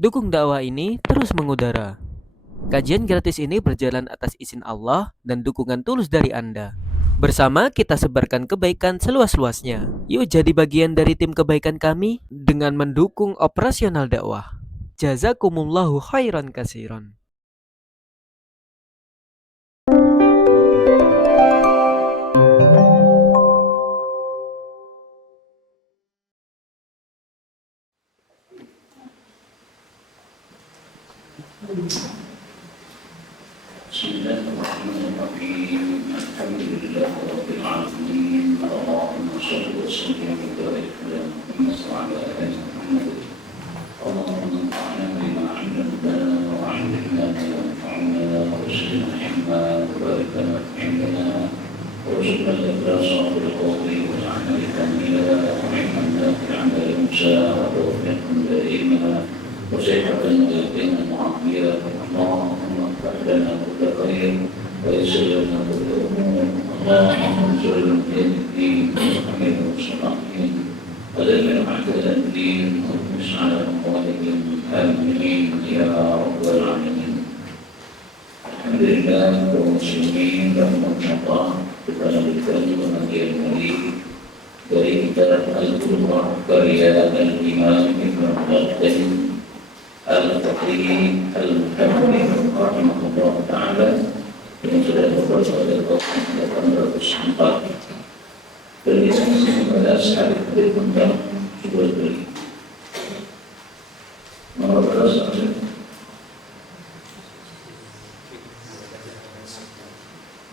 Dukung dakwah ini terus mengudara. Kajian gratis ini berjalan atas izin Allah dan dukungan tulus dari Anda. Bersama kita sebarkan kebaikan seluas-luasnya. Yuk jadi bagian dari tim kebaikan kami dengan mendukung operasional dakwah. Jazakumullahu khairan kasiron. Bismillahirrahmanirrahim. Alhamdulillah rabbil alamin. Allahumma shalli wa sallim wa barik ala Muhammad wa ala ali Muhammad. Allahumma anfa'na bima 'allamtana wa 'allimna ma yanfa'una warzuqna ilma wa barik lana fi ilmina warzuqna al-ikhlasa fil qawli wal 'amali kamila wa 'ilman nafi'an la yunsa wa tawfiqan da'ima wa sihhatan yaqinan mu'afiyah. Allahumma افتح لنا كل خير ويسر لنا كل امور. اللهم انصر المجاهدين الدين وحمل المصلحين ودمر اعداء الدين واطمس على اموالهم امين يا رب العالمين. الحمد لله والمسلمين لهم الله kepada kita juga bagian dari kitab Al-Qur'an karya Al-Imam Ibn Qayyim Al-Fatih Al-Muhammad rahimahullah ta'ala yang sudah berproses pada tahun 1804 berlisensi pada Syarif Berkundang Subul Beli nomor berapa?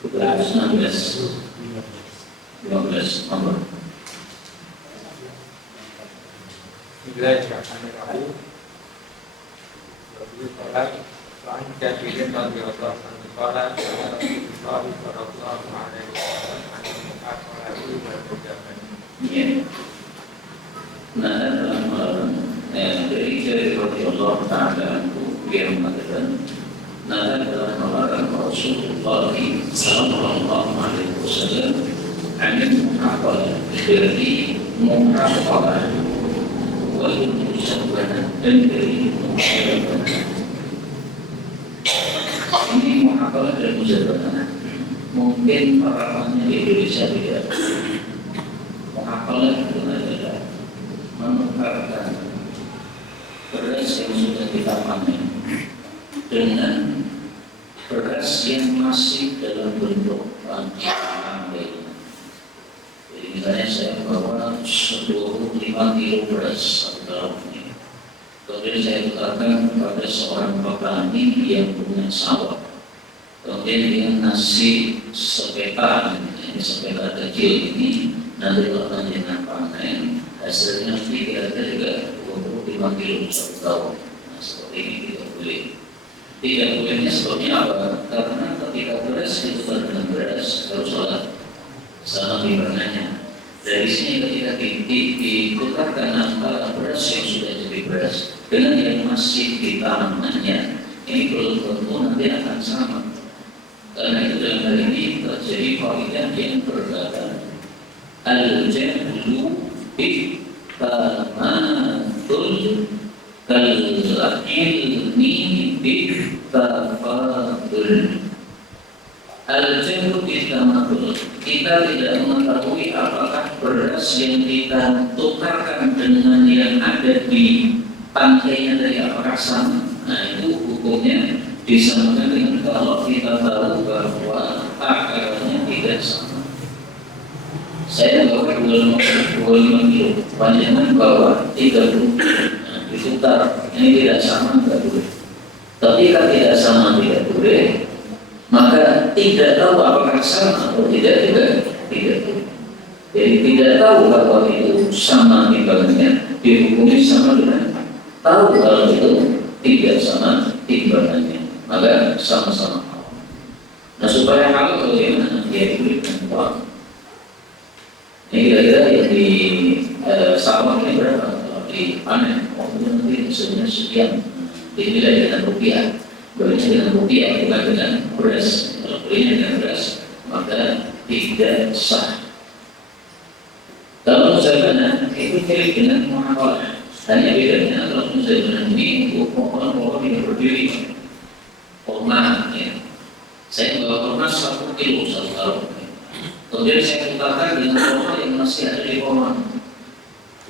16 15 nomor وعن جابر رضي الله عنه قال قال رسول الله صلى الله عليه وسلم عن المحاصرة والمجاهدة. Nah, dalam dari Jabir radhiyallahu ta'ala anhu dia mengatakan, nah dalam melarang Rasulullah sallallahu alaihi wasallam an muhaqalah dari muhaqalah wal musyabbah dan dari musyabbah. Ini muhaqalah dan musyabbah. Mungkin para di Indonesia tidak. Muhaqalah itu adalah menukarkan beras yang sudah kita panen dengan beras yang masih dalam bentuk rantai. Jadi misalnya saya bawa 25 kilo beras dalam ini. Kemudian saya tukarkan kepada seorang petani yang punya sawah. Kemudian dia ngasih sepeta, ini sepeta kecil ini nanti kalau dengan panen hasilnya nanti kira-kira juga 25 kilo satu tahun. Nah, seperti ini tidak boleh. Tidak bolehnya sebabnya apa? Karena ketika beras ditukar dengan beras harus sholat sama timbangannya. Dari sini ketika ditukarkan antara beras yang sudah jadi beras dengan yang masih di tanamannya, ini belum tentu nanti akan sama. Karena itu dalam hal ini terjadi kaidah yang berkata al-jahlu bittamathul kal-ilmi bittafadul. Al-jahlu bittamathul, kita tidak mengetahui apakah beras yang kita tukarkan dengan yang ada di pantainya dari apakah sama. Nah itu hukumnya disamakan dengan kalau kita tahu bahwa akarnya tidak sama. Saya bawa 25 kilo, panjangan bawa 30, nah, diputar, ini tidak sama, tidak boleh. Ketika tidak sama, tidak boleh, maka tidak tahu apakah sama atau tidak juga tidak boleh. Jadi tidak tahu bahwa itu sama timbangannya, dihukumi sama dengan tahu kalau itu tidak sama timbangannya, maka sama-sama halal. Nah supaya halal bagaimana? Dia diberikan uang. Ini kira-kira yang di sawah ini berapa? Kalau dipanen, nanti hasilnya sekian. Dinilai dengan rupiah. Belinya dengan rupiah, bukan dengan beras. Kalau belinya dengan beras, maka tidak sah. Kalau misalkan itu milik dengan muhaqalah, Hanya bedanya kalau muzabana ini pohon-pohon yang berdiri, kurma ya. Saya bawa kurma 1 kilo 1 tahun. Kemudian saya tukarkan dengan kurma yang masih ada di pohon.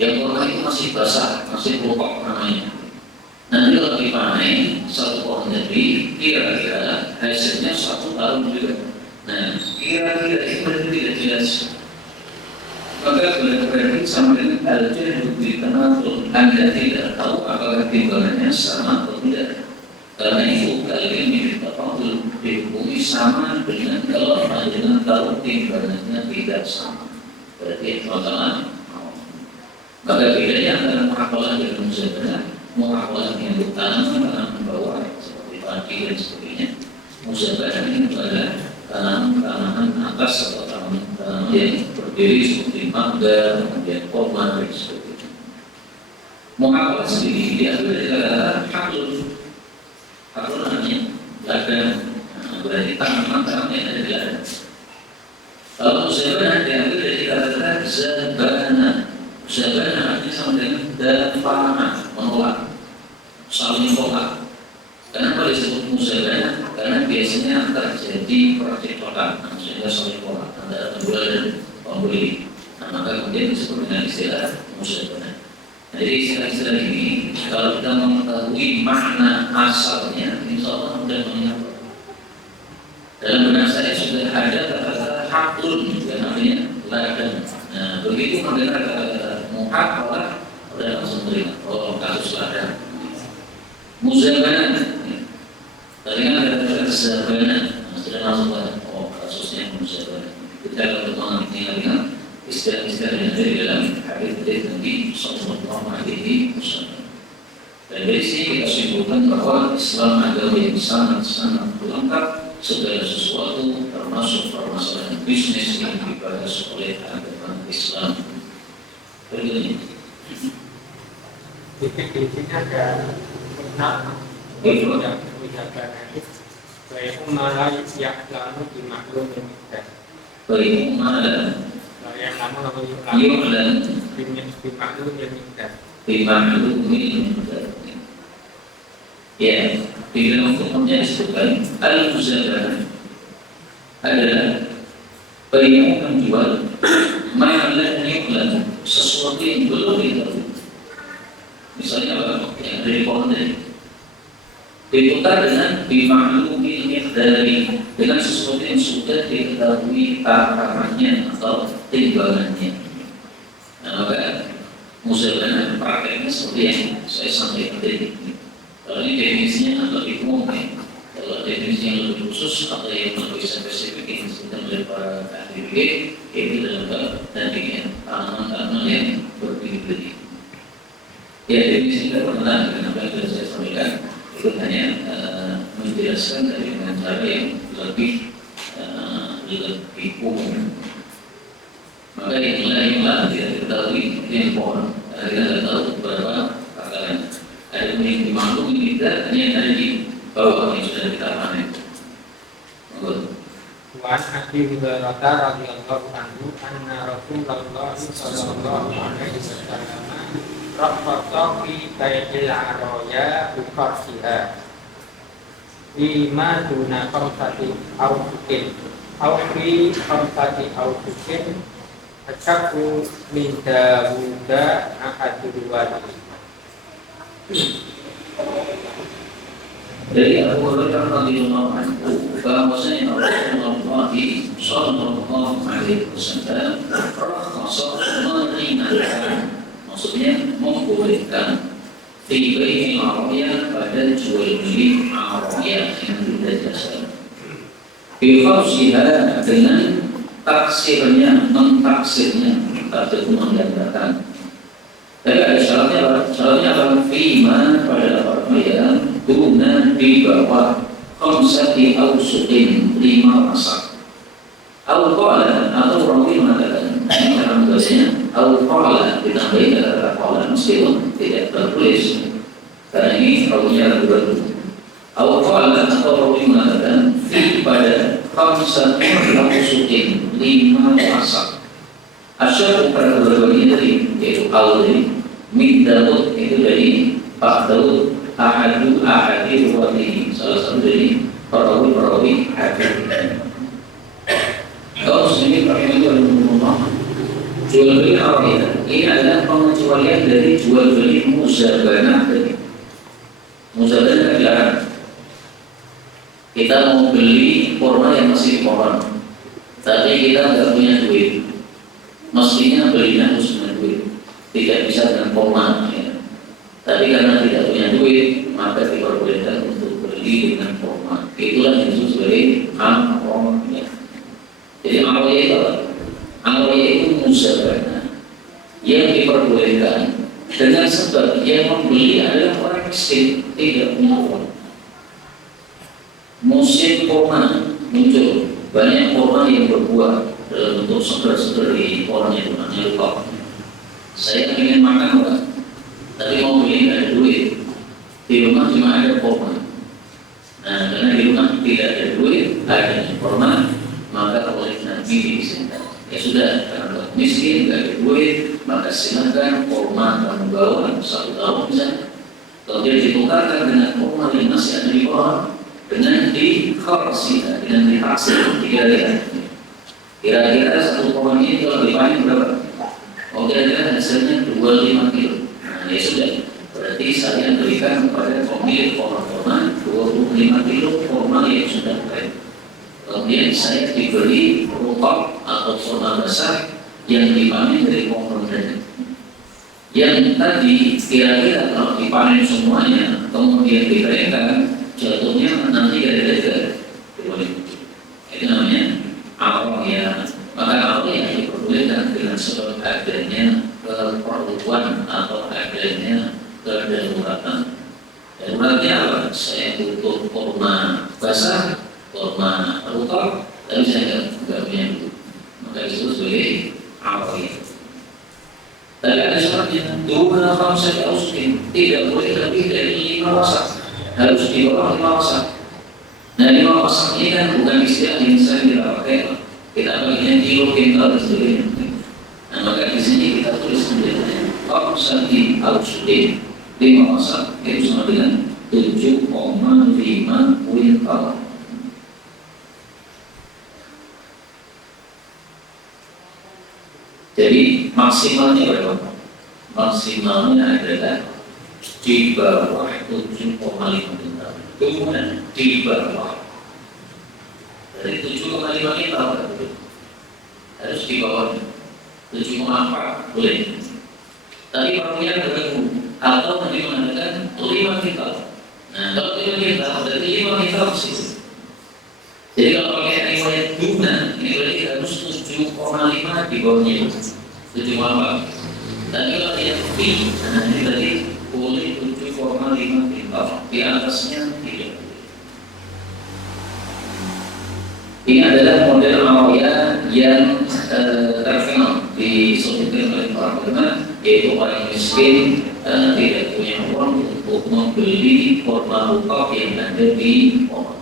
Yang kurma itu masih basah, masih pokok namanya. Nanti kalau dipanen 1 pohon jadi kira-kira hasilnya 1 tahun juga. Nah, kira-kira itu berarti tidak jelas. Maka berarti sama dengan al-jahlu bil-tamathul. Anda tidak tahu apakah timbangannya sama atau tidak. Karena itu kalian minta tafadhul dihukumi sama dengan kalau dengan tahu timbangannya tidak sama. Berarti sama. Maka bedanya antara muhaqalah dan muzabana. Muhaqalah yang ditanam tanam bawah seperti padi dan sebagainya. Muzabana ini adalah tanaman atas atau tanaman yang berdiri seperti mangga, kemudian kurma dan sebagainya. Muhaqalah sendiri diambil dari kata haklun. Haklun namanya ladang. Berarti tanaman yang ada di ladang. Kalau muzabana diambil dari kata zabana. Zabana artinya sama dengan dafana, menolak, saling tolak. Kenapa disebut muzabana? Karena biasanya terjadi percekcokan, sehingga saling tolak antara penjual dan pembeli. Nah, maka kemudian disebut dengan istilah muzabana. Nah, jadi istilah-istilah ini kalau kita mengetahui makna asalnya, insya Allah mudah mengerti. Dalam benak saya sudah ada kata-kata haklun yang artinya ladang. Nah, begitu mendengar kata-kata muhaqalah, udah langsung terima. Oh, kasus ladang. Muzabana. Tadi kan ada kata zabana, sudah langsung tahu. Oh, kasusnya muzabana. Kita kalau mengingat istilah-istilah yang ada di dalam hadis dari Nabi Sallallahu Alaihi Wasallam. Dan dari sini kita simpulkan bahwa Islam agama yang sangat-sangat lengkap. Segala sesuatu termasuk permasalahan bisnis yang dibahas oleh agama Islam. Berikutnya, di sini ada benar itu yang menjaga baik malah yang lalu dimaklum dan baik mana yang lalu dan dimaklum dan dimaklumi. Ya, di dalam hukumnya disebutkan al-muzabana adalah bagi menjual ma'lan yu'lan, sesuatu yang belum diketahui. Misalnya apa? Yang dari pohon tadi ditukar dengan bimaklumi miqdari, dengan sesuatu yang sudah diketahui takarannya atau timbangannya. Nah, maka muzabana prakteknya seperti yang saya sampaikan tadi. Kalau ini definisinya agak lebih umum ya. Kalau definisi yang lebih khusus atau yang lebih spesifik yang disebutkan oleh para ahli fikih, yaitu dalam bab tadi tanaman-tanaman yang berbeda-beda. Ya, definisi kita berkenaan dengan apa yang sudah saya sampaikan. Itu hanya menjelaskan dari dengan cara yang lebih umum. Maka yang lain tidak diketahui yang pohon. Kita tidak tahu berapa takarannya. Ada yang dimaklumi kita, hanya yang ada di bawah yang sudah kita panen. Wan Abi Hurairah radhiyallahu anhu anna Rasulullah sallallahu alaihi wasallam rafaqa fi bai'il araya bi qarsiha bima duna khamsati awsukin aw fi khamsati awsukin akaku min Dawuda ahadul wali. Dari Abu Hurairah radhiyallahu anhu bahwasanya Rasulullah sallallahu alaihi wasallam meringankan, maksudnya membolehkan bai'il araya pada jual beli araya yang tidak jasa. Bi fawsiha dengan taksirnya, mentaksirnya atau menggandakan. Tapi ada syaratnya adalah fima pada perkayaan guna di bawah khamsati awsuqin 5 masak. Al-qala atau rawi mengatakan dalam bahasanya al-qala ditambahin kata qala meskipun tidak tertulis karena ini rawinya ragu-ragu. Al-qala atau rawi mengatakan fi pada khamsati awsuqin 5 masak. Asyar pada kedua-duanya tadi yaitu al Min Daud itu dari Pak Daud ahadi ruwatihi, salah satu dari perawi-perawi hadis. Kalau muslimin rahimahullah, jual beli arwah ini adalah pengecualian dari jual beli muzabanah tadi. Muzabanah dilarang. Kita mau beli kurma yang masih koron, tapi kita nggak punya duit. Mestinya belinya harus dengan duit, tidak bisa dengan kurma. Ya. Tapi karena tidak punya duit, maka diperbolehkan untuk beli dengan kurma. Itulah yang disebut sebagai amroh. Ya. Jadi amroh itu apa? Amroh itu muzabanah yang diperbolehkan dengan sebab yang membeli adalah orang miskin, tidak punya uang. Musim kurma muncul, banyak kurma yang berbuah dalam bentuk seger-seger di pohonnya itu namanya lupa. Saya ingin makan enggak, tapi mau beli nggak ada duit. Di rumah cuma ada kurma. Nah, karena di rumah tidak ada duit, ada kurma, maka oleh Nabi diizinkan. Ya sudah, karena miskin nggak ada duit, maka silakan kurma kamu bawa 1 tahun misalnya. Kemudian ditukarkan dengan kurma yang masih ada di pohon, dengan dikharsikan, dengan ditaksir, kira-kira 1 pohon ini kalau dipanen berapa? Oh, kira-kira hasilnya 25 kilo. Nah, ya sudah, berarti saya berikan kepada pemilik pohon-pohonan 25 kilo kurma yang sudah kering. Kemudian saya diberi rukok atau kurma besar yang dipanen dari pohon tadi. Yang tadi kira-kira kalau dipanen semuanya, kemudian dikeringkan, jatuhnya nanti gara-gara itu namanya awal ya. Maka awal yang diperbolehkan dengan sebab adanya keperluan atau adanya kedaruratan. Daruratnya apa? Saya butuh kurma basah, kurma rukok, tapi saya nggak punya duit. Maka itu sebagai awal ya. Tapi ada syaratnya, dua khamsah austin, tidak boleh lebih dari 5 wasak. Harus di bawah 5 wasak. Nah, 5 wasak ini kan bukan istilah yang saya pakai. Kita baginya kilo, kintal dan sebagainya. Nah, maka di sini kita tulis menjadi khamsati austin, 5 wasak itu sama dengan 7,5 kuintal. Jadi maksimalnya berapa? Maksimalnya adalah di bawah 7,5 kintal. Kemudian di bawah dari 7,5 kintal harus di bawah 7,4 boleh. Tapi perlunya berlaku atau nanti mengatakan 5 kintal. Nah, kalau 5 kintal berarti 5 kintal sih. Jadi kalau pakai riwayat guna ini berarti harus 7,5 di bawahnya 7,4. Dan kalau yang B, nah ini tadi boleh 7,5 kintal, di atasnya tidak. Ini adalah model awalnya yang terkenal disebutkan oleh para ulama, yaitu orang miskin tidak punya uang untuk membeli kurma rukok yang ada di pohon.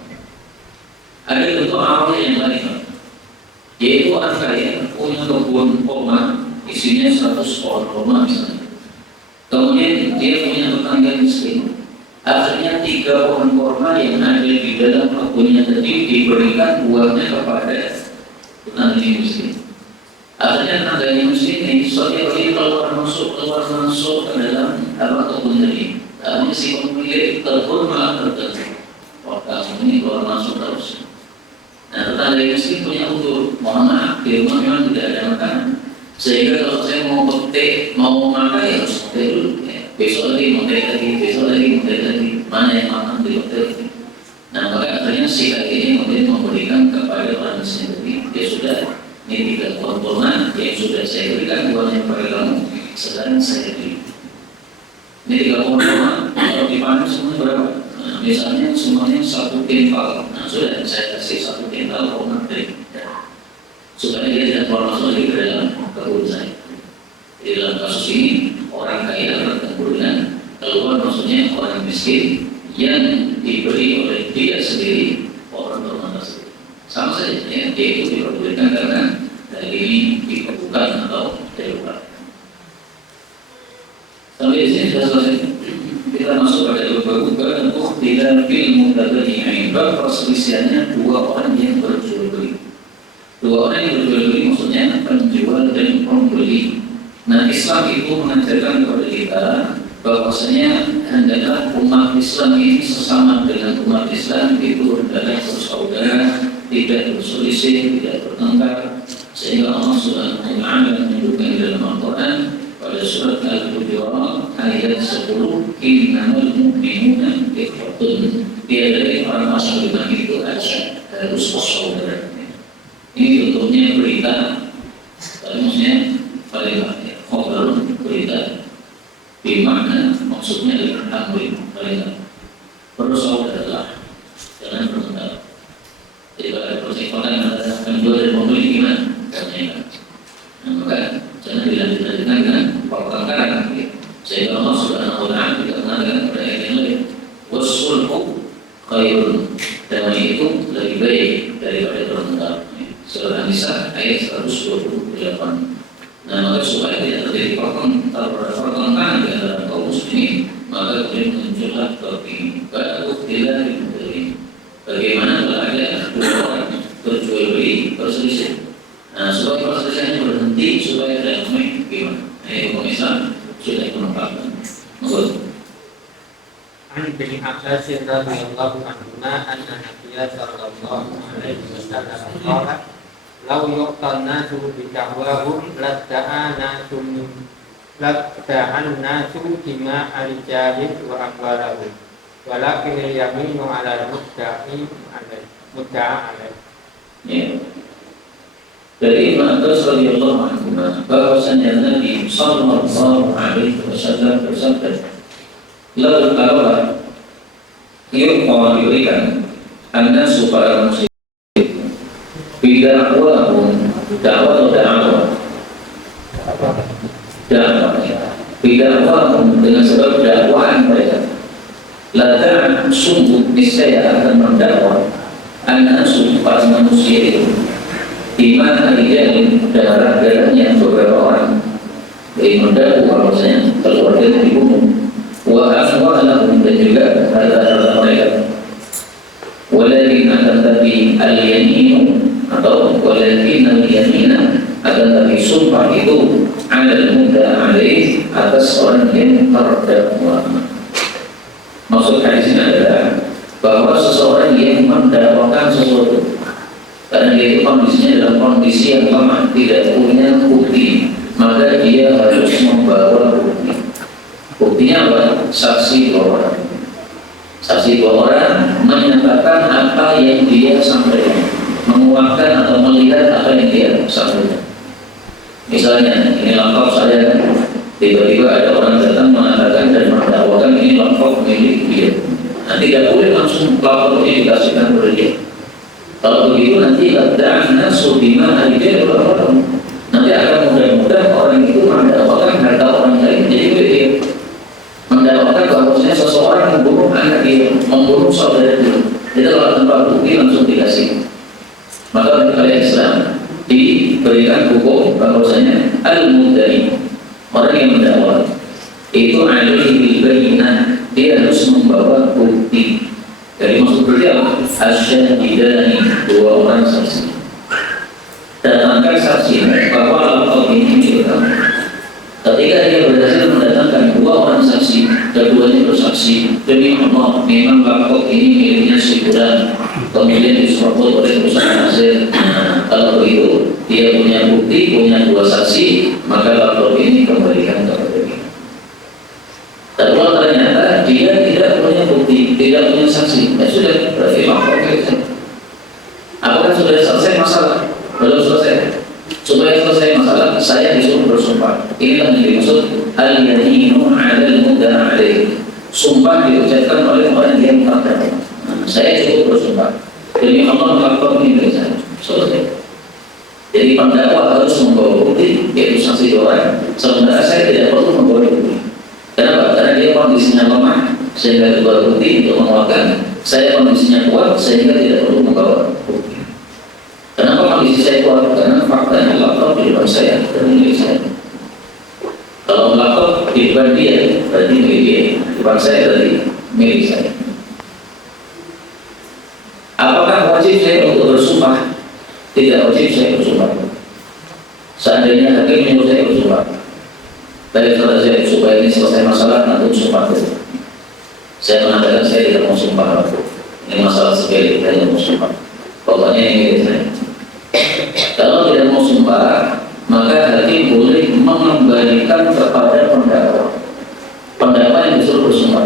Ada bentuk awal yang lain, yaitu orang kaya punya kebun kurma, isinya 100 pohon kurma misalnya. Kemudian dia punya tetangga miskin. Akhirnya 3 pohon kurma yang ada di dalam kebunnya tadi diberikan buahnya kepada tetangga miskin. Akhirnya tetangga miskin ini setiap hari keluar masuk ke dalam kebun tadi. Tapi si pemilik kebun malah terganggu. Wah, kamu ini keluar masuk terus. Nah, tetangga miskin punya udur, mohon maaf, di rumah memang tidak ada makanan. Sehingga kalau saya mau petik, mau makan ya harus petik dulu. Ya. Besok lagi, besok lagi, mana yang makan di hotel. Nah, maka akhirnya si kakek ini kemudian memberikan kepada orang miskin tadi. Ya sudah, ini 3 pohon kurma yang sudah saya berikan buahnya kepada kamu. Sekarang saya beli. Ini 3 pohon kurma, kalau dipanen semuanya berapa? Nah, misalnya semuanya 1 kintal. Nah, sudah saya kasih 1 kintal kurma tadi. Supaya dia tidak keluar masuk lagi ke dalam kebun saya. Di dalam kasus ini orang kaya bertemu dengan keluar maksudnya orang miskin yang diberi oleh dia sendiri orang berumah tersebut. Sama saja ya, dia itu diperbolehkan karena dari ini diperbukan atau dilupakan. khilaf fil mutabayi'in, bab perselisihannya dua orang yang berjual beli. Dua orang yang berjual beli maksudnya penjual dan pembeli. Nah, Islam itu mengajarkan kepada kita bahwasanya hendaklah umat Islam ini sesama dengan umat Islam itu adalah bersaudara, tidak berselisih, tidak bertengkar, sehingga Allah Subhanahu wa taala menyebutkan di dalam Al-Qur'an pada surat Al-Hujurat ayat 10, innamal mu'minuna ikhwatun, tiada orang masuk iman itu harus bersaudara. Ini bentuknya berita, maksudnya paling khobarun, berita di mana maksudnya adalah amri, paling bersaudara, jangan bertengkar. Jadi kalau ada percakapan antara penjual dan pembeli gimana? Jangan, maka jangan dilanjutkan dengan pertengkaran. Sehingga Allah Subhanahu wa taala tidak mengatakan kepada ayat yang lain, wasulhu khairun, damai itu lebih baik daripada bertengkar. Surah An-Nisa ayat 128. Nah, maka supaya tidak terjadi pertengkaran di antara kaum muslimin, maka kemudian muncullah topik baru tidak diberi. Bagaimana kalau ada dua orang berjual beli berselisih? Nah, supaya perselisihannya berhenti, supaya damai, gimana? Hukum Islam sudah menempatkan. An bin Abbas radhiyallahu anhu anna Nabiya sallallahu alaihi wasallam qala law yuqtan nasu bi da'wahum ladda'an nasu bima al-jahil wa akbarahum walakin yaminu ala mudda'a alaih. Dari Ibn Abbas radhiyallahu anhu bahwasanya Nabi sallallahu alaihi wasallam bersabda, lalu kalau diberikan anda supaya muslim bidakwahum, dakwah atau dakwah bidakwahum, dengan sebab dakwaan mereka, lada sungguh niscaya akan mendakwah an-nasu, para manusia itu, di mana rijalin, darah-darahnya beberapa orang, dari mendakwah maksudnya keluarga dibunuh, wa amwalahum, dan juga harta-harta mereka. Walakin akan tapi al-yaminu, atau walakin al-yamina, akan tapi sumpah itu ada muda alaih, atas orang yang terdakwa. Maksud hadis ini adalah bahwa seseorang yang mendakwakan sesuatu, karena dia itu kondisinya dalam kondisi yang lemah, tidak punya bukti, maka dia harus membawa bukti. Buktinya apa? Saksi dua orang. Saksi dua orang menyatakan apa yang dia sampaikan, menguatkan atau melihat apa yang dia sampaikan. Misalnya, ini lampau saya, tiba-tiba ada orang datang mengatakan dan mendakwakan ini lampau milik dia. Nah, tidak boleh langsung lampau ini dikasihkan kepada dia. Kalau begitu nanti ada sudima aja orang, nanti akan mudah-mudahan orang itu mendakwakan harta orang lain. Jadi dia mendakwakan bahwasanya seseorang membunuh anak dia, membunuh saudara dia. Itu kalau tanpa bukti langsung dikasih. Maka oleh Islam diberikan hukum bahwasanya al-mudda'i, orang yang mendakwa itu alaihi bil bayyinah, dia harus membawa bukti. Jadi maksud beliau asyhadani, dua orang saksi. Datangkan saksi bahwa laptop ini milik kamu. Ketika dia berhasil mendatangkan dua orang saksi, keduanya bersaksi demi Allah memang laptop ini miliknya si fulan, kemudian disupport oleh perusahaan hasil. Kalau begitu dia punya bukti, punya dua saksi, maka laptop ini kembalikan kepada dia. Dan kalau ternyata dia tidak punya bukti, tidak punya saksi, ya sudah, berarti laptop itu. Apakah sudah selesai masalah? Belum selesai. Supaya selesai masalah, saya disuruh bersumpah. Inilah yang dimaksud al-yaminu 'alal mudda'a alaih. Sumpah diucapkan oleh orang yang terdakwa. Saya cukup bersumpah demi Allah laptop ini milik saya. Selesai. Jadi pendakwa harus membawa bukti, yaitu saksi dua orang. Sementara saya tidak perlu membawa bukti. Kenapa? Karena dia kondisinya lemah, sehingga membawa bukti untuk menguatkan. Saya kondisinya kuat, sehingga tidak perlu membawa bukti. Kenapa kondisi saya kuat? Karena faktanya laptop di depan saya dan milik saya. Kalau laptop di depan dia, berarti milik dia. Di depan saya berarti milik saya. wajib saya untuk bersumpah. Tidak wajib saya bersumpah. Seandainya hakim menyuruh saya bersumpah, baik kalau saya bersumpah ini selesai masalah, nanti bersumpah itu. Saya mengatakan saya tidak mau sumpah. Ini masalah sepele, saya tidak mau sumpah. Pokoknya ini saya. Kalau tidak mau sumpah, maka hakim boleh mengembalikan kepada pendakwa. Pendakwa yang disuruh bersumpah.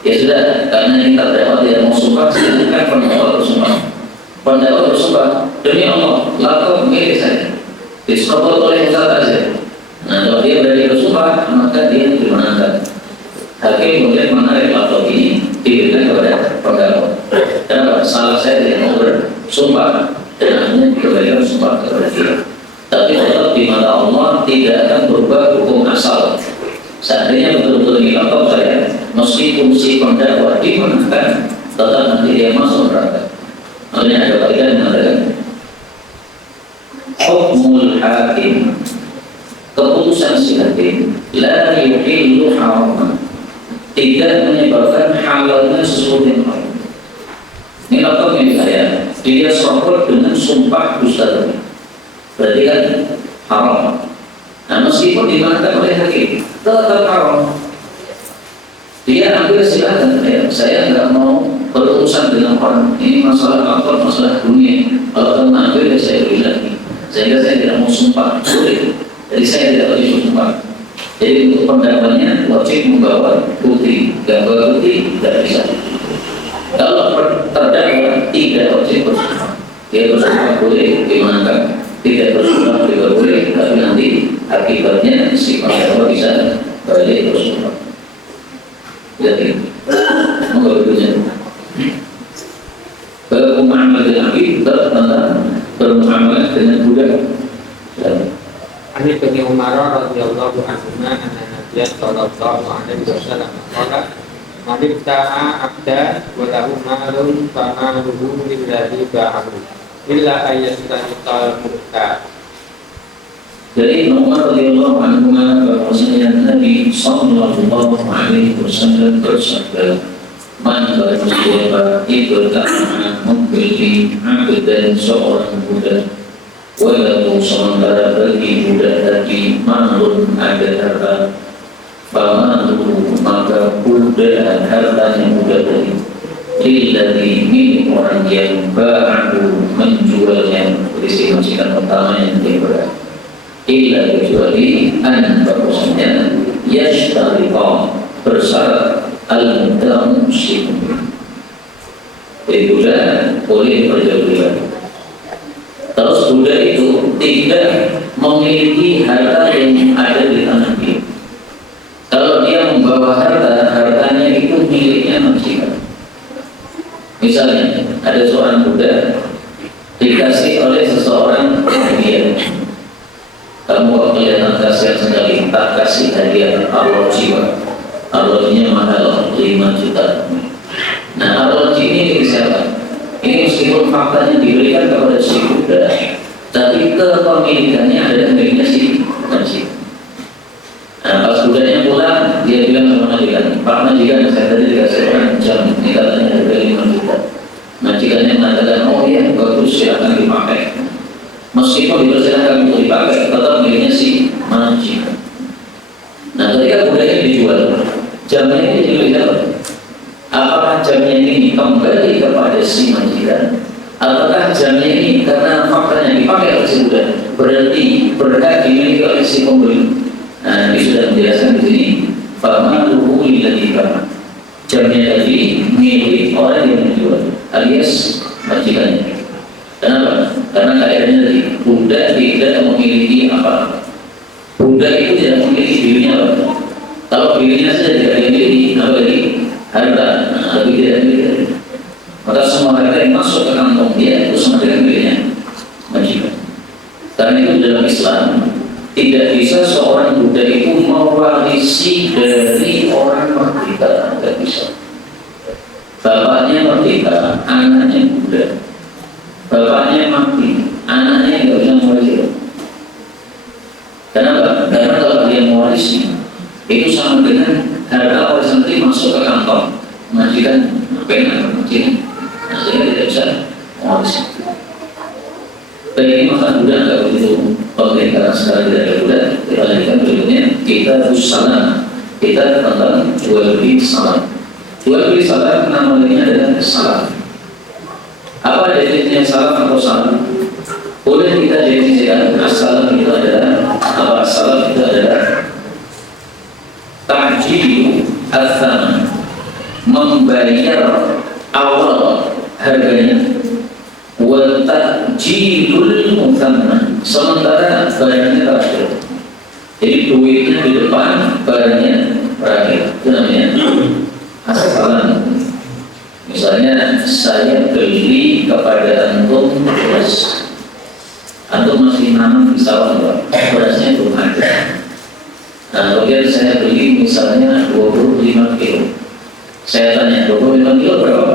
Ya sudah, karena ini terdakwa tidak mau sumpah, silakan pendakwa bersumpah. Pendakwa bersumpah, demi Allah, lapor milik saya, disokot oleh Ustaz Azhar. Nah, kalau dia berani bersumpah, maka dia dimenangkan. Hakim boleh menarik lapor ini diberikan kepada pendakwa. Kenapa? Salah saya tidak mau bersumpah dan akhirnya dikembalikan sumpah kepada dia. Tapi tetap di mata Allah tidak akan berubah hukum asal. Seandainya betul-betul ini lapor saya, meskipun si pendakwa dimenangkan, tetap nanti dia masuk neraka. Makanya ada kaidah yang mengatakan hukmul hakim, keputusan si hakim la yuhillu haraman, tidak menyebabkan halalnya sesuatu yang haram. Ini lapor yang saya, dia sokol dengan sumpah dusta, berarti kan haram. Nah, meskipun dimenangkan oleh hakim, tetap haram. Dia ambil silakan, ya, saya nggak mau berurusan dengan orang. Ini masalah apa? Masalah dunia. Kalau kena ambil, ya saya beri lagi. Sehingga saya tidak mau sumpah, boleh. Jadi saya tidak wajib sumpah. Jadi untuk pendakwanya wajib membawa bukti. Gak bawa bukti, tidak bisa. Kalau terdakwa tidak wajib bersumpah. Dia bersumpah boleh, dimenangkan. Tidak bersumpah juga boleh, tapi nanti akibatnya si pendakwa bisa balik bersumpah. Jadi, menurutnya bermuamalah dengan Nabi bermuamalah dengan budak. Ani bin Umar radhiyallahu anhu anna Nabiya sallallahu alaihi wasallam qala man ibta'a abda wa lahu malun fa maluhu lillahi ba'ahu illa ayyastaniqal mubta'. Jadi Umar radhiyallahu anhu bahwasanya Nabi sallallahu alaihi wasallam bersabda, man barang siapa ibta'a membeli abdan seorang budak, walau sementara bagi budak tadi malun ada harta, famaluhu maka budak hartanya budak tadi lilladzi milik orang yang ba'ahu menjualnya, berisi majikan pertama yang dia illa kecuali an bahwasanya yashtariqa bersyarat al-mutamu muslim. Jadi budak boleh perjualbelikan. Terus budak itu tidak memiliki harta yang ada di tangan dia. Kalau dia membawa harta, hartanya itu miliknya majikan. Misalnya ada seorang budak dikasih oleh seseorang hadiah. Kamu kalau kelihatan kasihan sekali, tak kasih hadiah arloji, arlojinya mahal 5 juta. Nah, arloji ini milik siapa? Ini meskipun faktanya diberikan kepada si budak, tapi kepemilikannya adalah miliknya si majikan. Nah, pas budaknya pulang, dia bilang sama majikan, Pak majikan, saya tadi dikasih orang jam, ini katanya harga 5 juta. Majikannya mengatakan, oh iya, bagus, silakan dipakai. Meskipun dipersilakan untuk dipakai, tetap miliknya si majikan. Nah, ketika budaknya dijual, jamnya ini juga dapat. Apakah jamnya ini kembali kepada si majikan? Apakah jamnya ini karena faktanya dipakai oleh si budak, berarti berhak dimiliki oleh si pembeli? Nah, ini sudah menjelaskan di sini. Famaluhu lilladzi ba'ah. Jamnya tadi milik orang yang menjual, alias majikannya. Kenapa? Karena kaidahnya tadi budak tidak memiliki apa. Budak itu tidak memiliki dirinya apa. Kalau dirinya saja tidak memiliki apa tadi harta, tapi tidak memiliki. Maka semua harta yang masuk ke kantong dia itu sama dengan miliknya majikan. Karena itu dalam Islam tidak bisa seorang budak itu mewarisi dari orang merdeka, tidak bisa. Bapaknya merdeka, anaknya budak. Bapaknya mati, anaknya nggak bisa mewarisi. Kenapa? Karena kalau dia mewarisi, itu sama dengan harta warisan itu masuk ke kantong majikan, majikan. Nah, sehingga tidak bisa harus. Tapi masa budak nggak begitu penting karena sekarang tidak ada budak. Kita lanjutkan berikutnya, kita salam. Kita tentang jual beli salam. Jual beli salam nama lainnya adalah salam. Apa definisinya salam atau salam? Boleh kita definisikan salam itu adalah apa? Salam itu adalah ta'jilu al-thaman, membayar awal harganya, wa ta'jilul muthamman, sementara barangnya terakhir. Jadi duitnya di depan, barangnya terakhir. Itu namanya as-salam. Misalnya saya beli kepada antum beras, antum masih nanam di sawah, berasnya belum ada. Nah, kemudian saya beli misalnya 25 kilo. Saya tanya, 25 kilo berapa?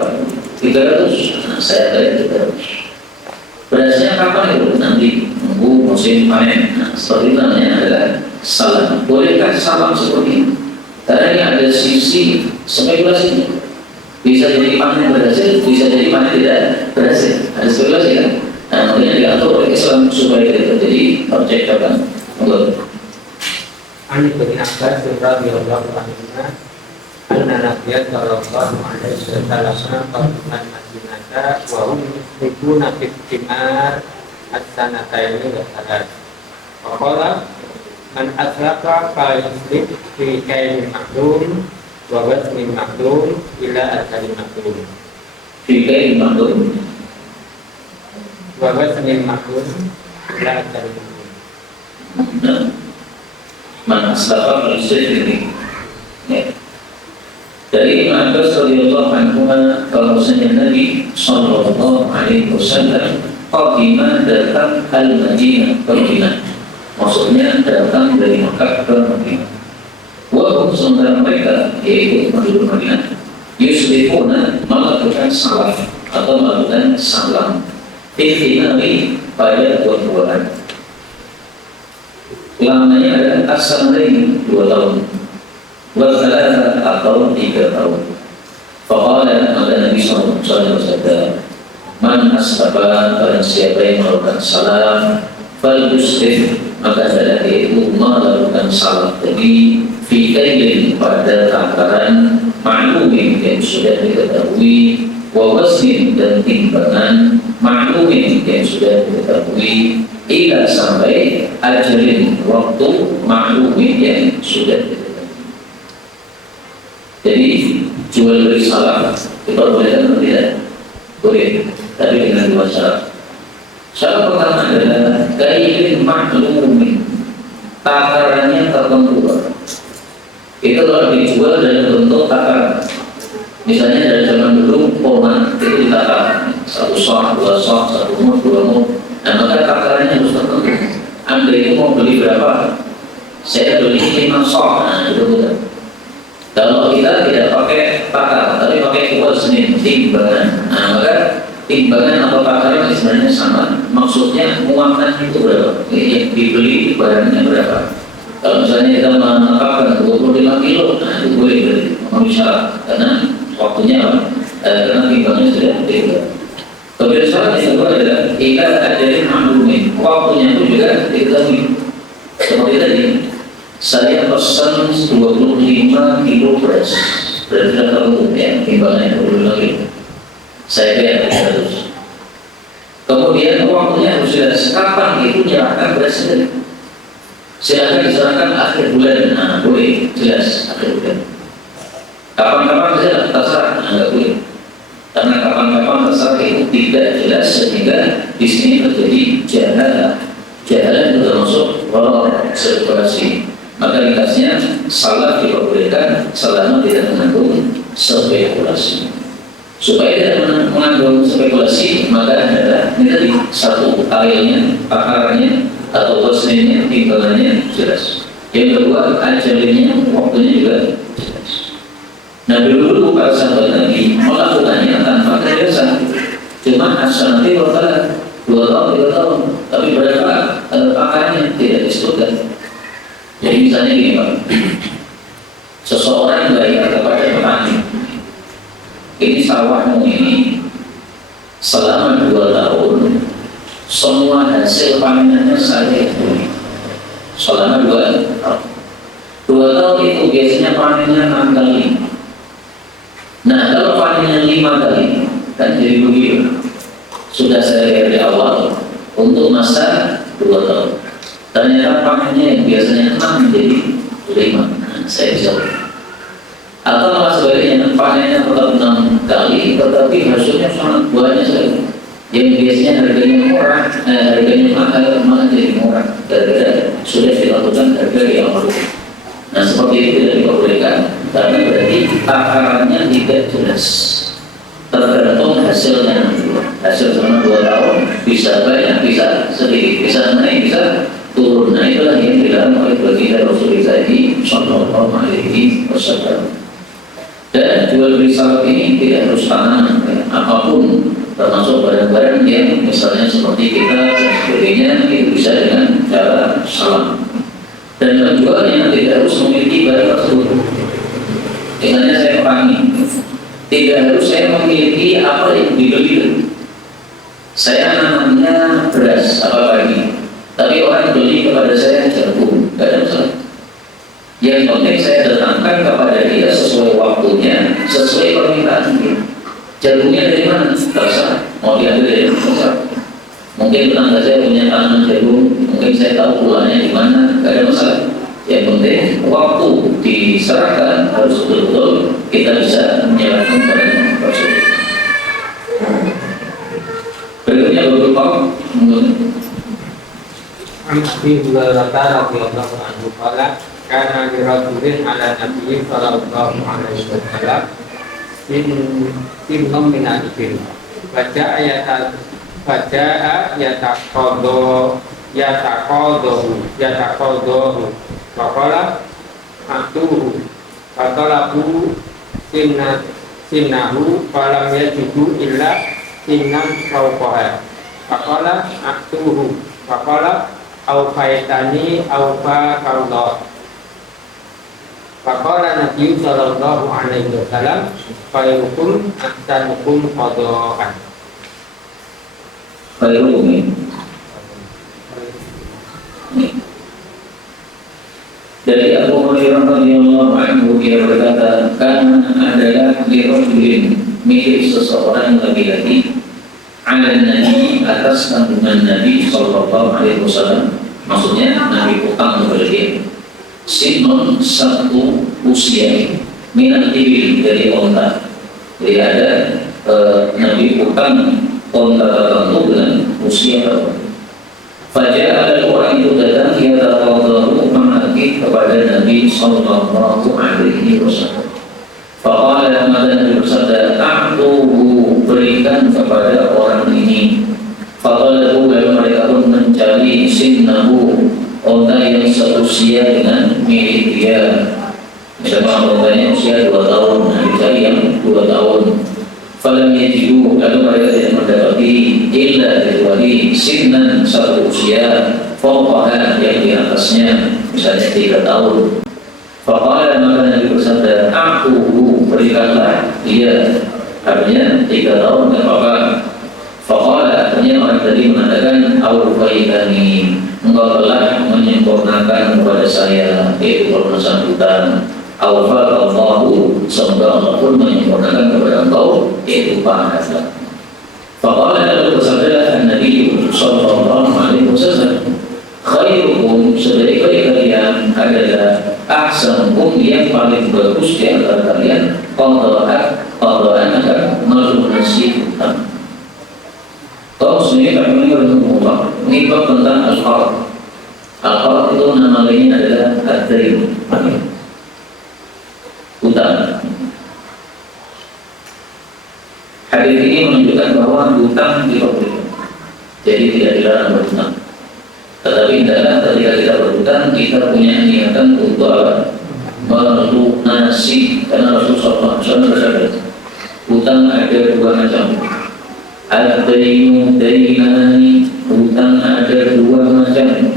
300. Nah, saya tanya 300. Berasnya kapan itu? Nanti nunggu musim panen. Nah, seperti itu namanya adalah salam. Bolehkah salam seperti ini? Karena ini ada sisi spekulasinya. Bisa jadi panen berhasil, bisa jadi panen tidak berhasil. Ada spekulasi kan? Nah, makanya diatur oleh Islam supaya tidak terjadi percakapan. Untuk Ani bin Abbas radhiyallahu anhu anna Nabiya sallallahu alaihi wasallam qala Madinata wa hum yusrifuna fi thimar as-sanataini wa salat. Qala man atraqa fa yusrif fi kain ma'lum wa waznin ma'lum ila ajalin ma'lum. Fikir makhluk. Wa waznin ma'lum ila ajalin ma'lum. Nah, mana sebab manusia ini? Ya. Dari Ibn Abbas radhiyallahu anhu bahwasanya Nabi sallallahu alaihi wasallam qadima datang al-Madinah ke Madinah. Maksudnya datang dari Makkah ke Madinah. Wa sementara mereka yaitu penduduk Madinah yusrifuna melakukan salam atau melakukan salam fi'li pada buah-buahan. Lamanya adalah as-sanataini 2 tahun, wa-thalatha atau 3 tahun. Faqala maka Nabi sallallahu alaihi wasallam, man asbaba, barang siapa yang melakukan salam, fal yusrif, maka adalah yaitu melakukan salam tadi fi kailin pada takaran ma'lumin yang sudah diketahui, wa waznin dan timbangan ma'lumin yang sudah diketahui, ila sampai ajalin waktu ma'lumin yang sudah diketahui. Jadi jual beli salam diperbolehkan atau tidak? Boleh, tapi dengan 2 syarat. Syarat pertama adalah kailin ma'lumin, takarannya tertentu. Itu kalau dijual dalam bentuk takaran. Misalnya dari zaman dulu kurma itu ditakar 1 sok, 2 sok, 1 mut, 2 mut. Nah, maka takarannya harus tertentu. Anda itu mau beli berapa? Saya beli 5 sok. Nah, itu betul. Kalau kita tidak pakai takar, tapi pakai waznin, timbangan. Nah, maka timbangan atau takaran sebenarnya sama. Maksudnya muatan itu berapa? Yang dibeli barangnya berapa? Kalau misalnya kita menetapkan 25 kilo, nah itu boleh berarti memenuhi syarat karena waktunya apa? Karena timbangannya sudah beda. Kemudian syarat yang kedua adalah ikat ajarin maklumin, waktunya itu juga diketahui. Seperti tadi, saya pesan 25 kilo beras, berarti sudah tertentu ya timbangannya 25 kilo. Saya bayar 100. Kemudian waktunya harus jelas kapan itu menyerahkan beras itu. Silakan diserahkan akhir bulan, nah boleh jelas akhir bulan. Kapan-kapan saja terserah, nggak boleh. Karena kapan-kapan terserah itu tidak jelas sehingga di sini terjadi jahalah. Jahalah itu termasuk spekulasi. Maka ringkasnya salah diperbolehkan selama tidak mengandung spekulasi. Supaya tidak mengandung spekulasi, maka adalah ini tadi satu ailnya, takarannya atau wasnanya, timbangannya jelas. Yang kedua, ajalinnya, waktunya juga jelas. Nah, dulu para sahabat Nabi melakukannya tanpa kejelasan. Cuma asal nanti berkala 2 tahun, 3 tahun, tapi berapa pakannya tidak disebutkan. Jadi misalnya gini Pak, seseorang bayar kepada petani, ini sawahmu ini selama 2 semua hasil panenannya saya beli selama 2 tahun. 2 tahun itu biasanya panennya 6 kali. Nah kalau panennya 5 kali kan jadi begitu. Sudah saya dari awal untuk masa 2 tahun. Ternyata panennya yang biasanya 6 menjadi 5. Nah, saya bisa beli. Atau malah sebaliknya panennya tetap 6 kali tetapi hasilnya sangat banyak sekali. Yang biasanya harganya murah, harganya mahal malah jadi murah gara-gara sudah dilakukan harga yang baru. Nah seperti itu tidak diperbolehkan karena berarti takarannya tidak jelas. Tergantung hasilnya. Hasil selama 2 tahun bisa banyak, bisa sedikit, bisa naik, bisa turun. Nah itulah yang dilarang oleh baginda Rasulullah Shallallahu Alaihi Wasallam. Dan jual beli sawit ini tidak harus tanaman, apapun termasuk barang-barang yang misalnya seperti kita dan sebagainya itu bisa dengan cara salam. Dan penjualnya tidak harus memiliki barang tersebut. Misalnya saya petani, tidak harus saya memiliki apa yang dibeli. Saya namanya beras apa pagi, tapi orang beli kepada saya jagung, tidak ada masalah. Yang penting saya datangkan kepada dia sesuai waktunya, sesuai permintaan dia. Jagungnya dari mana? Terserah. Mau diambil dari mana? Mungkin tetangga saya punya tanaman jagung, mungkin saya tahu pulangnya di mana, tidak ada masalah. Yang penting waktu diserahkan harus betul-betul kita bisa menyerahkan pada Rasul. Berikutnya beberapa Abi Hurairah radhiyallahu anhu qala kana li rajulin ala nabiyyi sallallahu alaihi wasallam tim min al-ibil baca yataqadahu faqala atuhu fatalabu sinnahu falam yajidu illa sinnan fawqaha faqala atuhu faqala awfaitani awfaqallah. Faqala Nabi sallallahu alaihi wasallam khairukum ahsanukum qada'an. khairukum dari Abu Hurairah radhiyallahu anhu dia berkata, kan adalah dirojulin milik seseorang laki-laki ala Nabi atas kandungan Nabi sallallahu alaihi wasallam, maksudnya Nabi utang kepada dia sinun satu usia minat ibil dari onta. Jadi ada Nabi utang onta tertentu dengan usia tertentu. Fajar ada orang itu datang dia terlalu menagih kepada Nabi sallallahu alaihi wasallam. Faqala maka Nabi bersabda, "A'tuhu, berikan kepada orang ini." Faqala lalu mereka pun mencari sinnahu, onta yang seusia dengan milik dia. Misalnya ontanya usia 2 tahun, nah dicari yang 2 tahun. Falam yajidu, lalu mereka tidak mendapati illa kecuali sinnan satu usia fawqaha yang di atasnya, misalnya 3 tahun. Faqala maka Nabi bersabda, "A'tuhu, berikanlah dia." Artinya 3 tahun dan apa? Faqala, artinya orang tadi mengatakan, "Awfaitani, engkau telah menyempurnakan kepada saya," yaitu pelunasan hutang. Awfaqallahu, semoga Allah pun menyempurnakan kepada engkau, yaitu pahala. Faqala, lalu bersabda Nabi sallallahu alaihi wasallam, "Khairukum, sebaik-baik kalian adalah ahsanukum, yang paling bagus di antara kalian qada'an akan melunasi hutang." Kau sendiri tak mengenal ini bab tentang al-qarad. Al-qarad itu nama lainnya adalah ad-dain, hutang. Hadis ini menunjukkan bahwa hutang diperbolehkan, jadi tidak dilarang berhutang. Tetapi adalah ketika kita berhutang, kita punya niatan untuk apa? Melunasi. Karena Rasulullah SAW bersabda, hutang ada 2 macam. Ad-dainu dainani, hutang ada 2 macam.